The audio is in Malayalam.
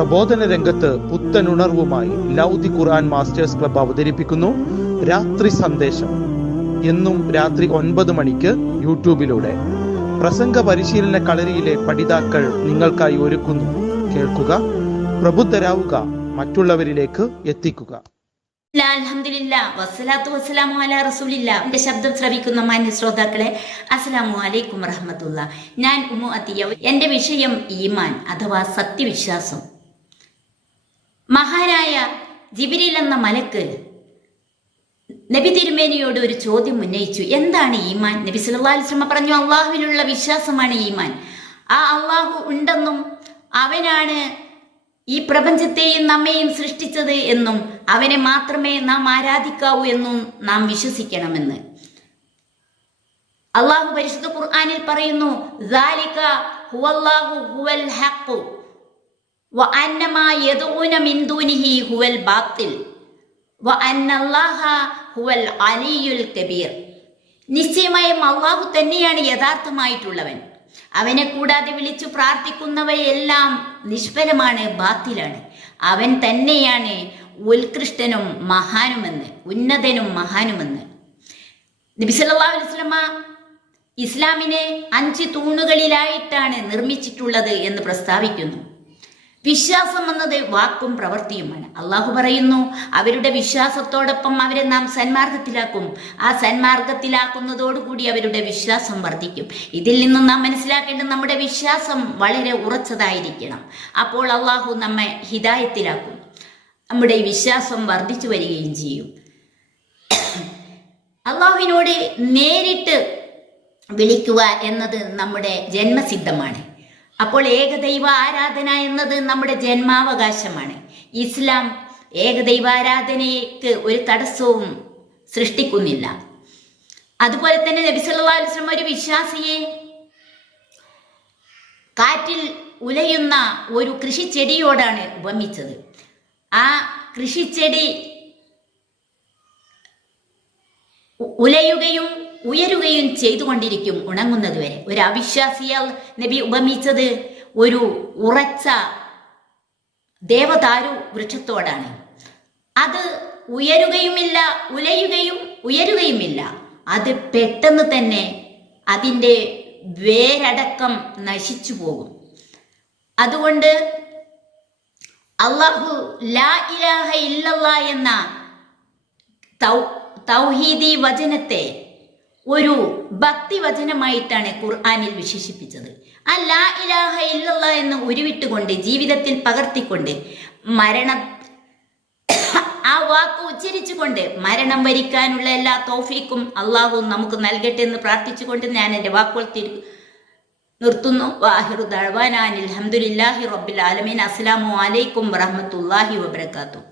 പ്രബോധന രംഗത്ത് പുത്തനുണർവുമായി ലൗദി ഖുർആൻ മാസ്റ്റേഴ്സ് ക്ലബ് അവതരിപ്പിക്കുന്നു രാത്രി സന്ദേശം. എന്നും രാത്രി ഒൻപത് മണിക്ക് യൂട്യൂബിലൂടെ. പ്രസംഗ പരിശീലന കളരിയിലെ പഠിതാക്കൾ നിങ്ങൾക്കായി ഒരുക്കുന്നു. കേൾക്കുക പ്രബുദ്ധരാവുക മറ്റുള്ളവരിലേക്ക് എത്തിക്കുക. എന്റെ ശബ്ദം ശ്രവിക്കുന്ന മാന്യ ശ്രോതാക്കളെ അസ്സലാമു അലൈക്കും റഹമത്തുള്ള ഞാൻ ഉമു അത്തിയ എന്റെ വിഷയം ഈമാൻ അഥവാ സത്യവിശ്വാസം. മഹാനായ ജിബിരിൽ എന്ന മലക്ക് നബി തിരുമേനിയോട് ഒരു ചോദ്യം ഉന്നയിച്ചു. എന്താണ് ഈമാൻ? നബി സല്ലാ അലിസ്ലമ പറഞ്ഞു അള്ളാഹുവിനുള്ള വിശ്വാസമാണ് ഈമാൻ. ആ അള്ളാഹു ഉണ്ടെന്നും അവനാണ് ഈ പ്രപഞ്ചത്തെയും നമ്മയും സൃഷ്ടിച്ചത് എന്നും അവനെ മാത്രമേ നാം ആരാധിക്കാവൂ എന്നും നാം വിശ്വസിക്കണമെന്ന്. അള്ളാഹു പരിശുദ്ധ ഖുർആാനിൽ പറയുന്നു ഹുവൽ ഹഖ്. നിശ്ചയമായും അള്ളാഹു തന്നെയാണ് യഥാർത്ഥമായിട്ടുള്ളവൻ. അവനെ കൂടാതെ വിളിച്ചു പ്രാർത്ഥിക്കുന്നവയെല്ലാം നിഷ്ഫലമാണ് ബാത്തിലാണ്. അവൻ തന്നെയാണ് ഉത്കൃഷ്ടനും മഹാനുമെന്ന് ഉന്നതനും മഹാനുമെന്ന്. നബി സല്ലല്ലാഹു അലൈഹി വസല്ലമ ഇസ്ലാമിനെ അഞ്ച് തൂണുകളിലായിട്ടാണ് നിർമ്മിച്ചിട്ടുള്ളത് എന്ന് പ്രസ്താവിക്കുന്നു. വിശ്വാസം എന്നത് വാക്കും പ്രവൃത്തിയുമാണ്. അള്ളാഹു പറയുന്നു അവരുടെ വിശ്വാസത്തോടൊപ്പം അവരെ നാം സന്മാർഗത്തിലാക്കും. ആ സന്മാർഗത്തിലാക്കുന്നതോടുകൂടി അവരുടെ വിശ്വാസം വർദ്ധിക്കും. ഇതിൽ നിന്നും നാം മനസ്സിലാക്കേണ്ടത് നമ്മുടെ വിശ്വാസം വളരെ ഉറച്ചതായിരിക്കണം. അപ്പോൾ അള്ളാഹു നമ്മെ ഹിതായത്തിലാക്കും നമ്മുടെ വിശ്വാസം വർദ്ധിച്ചു വരികയും ചെയ്യും. അള്ളാഹുവിനോട് നേരിട്ട് വിളിക്കുക എന്നത് നമ്മുടെ ജന്മസിദ്ധമാണ്. അപ്പോൾ ഏകദൈവ ആരാധന എന്നത് നമ്മുടെ ജന്മാവകാശമാണ്. ഇസ്ലാം ഏകദൈവാരാധനയ്ക്ക് ഒരു തടസ്സവും സൃഷ്ടിക്കുന്നില്ല. അതുപോലെ തന്നെ നബി ഒരു വിശ്വാസിയെ കാറ്റിൽ ഉലയുന്ന ഒരു കൃഷിച്ചെടിയോടാണ് ഉപമിച്ചത്. ആ കൃഷിച്ചെടി ഉലയുകയും ഉയരുകയും ചെയ്തുകൊണ്ടിരിക്കും ഉണങ്ങുന്നത് വരെ ഒരു അവിശ്വാസിയാൽ നബി ഉപമിച്ചത് ഒരു ഉറച്ച ദേവദാരു വൃക്ഷത്തോടാണ്. അത് ഉയരുകയുമില്ല ഉലയുകയും ഉയരുകയുമില്ല. അത് പെട്ടെന്ന് തന്നെ അതിന്റെ വേരടക്കം നശിച്ചു പോകും. അതുകൊണ്ട് അള്ളാഹു ലാ ഇലാഹ ഇല്ലല്ലാ എന്ന തൗഹീദി വചനത്തെ ഒരു ഭക്തി വചനമായിട്ടാണ് ഖുർആനിൽ വിശേഷിപ്പിച്ചത്. ആ ലാ ഇലാഹ ഇല്ലല്ല എന്ന് ഉരുവിട്ടുകൊണ്ട് ജീവിതത്തിൽ പകർത്തിക്കൊണ്ട് മരണ ആ വാക്ക് ഉച്ചരിച്ചുകൊണ്ട് മരണം വരിക്കാനുള്ള എല്ലാ തോഫീക്കും അള്ളാഹു നമുക്ക് നൽകട്ടെ എന്ന് പ്രാർത്ഥിച്ചുകൊണ്ട് ഞാൻ എന്റെ വാക്കുകൾ തിരു നിർത്തുന്നു. വാഹിറു ദഴവാനാൻ അലഹമുല്ലാഹി റബ്ബിൽ ആലമീൻ. അസ്സലാമു അലൈക്കും വറഹമത്തല്ലാഹി വബറകാതുഹു.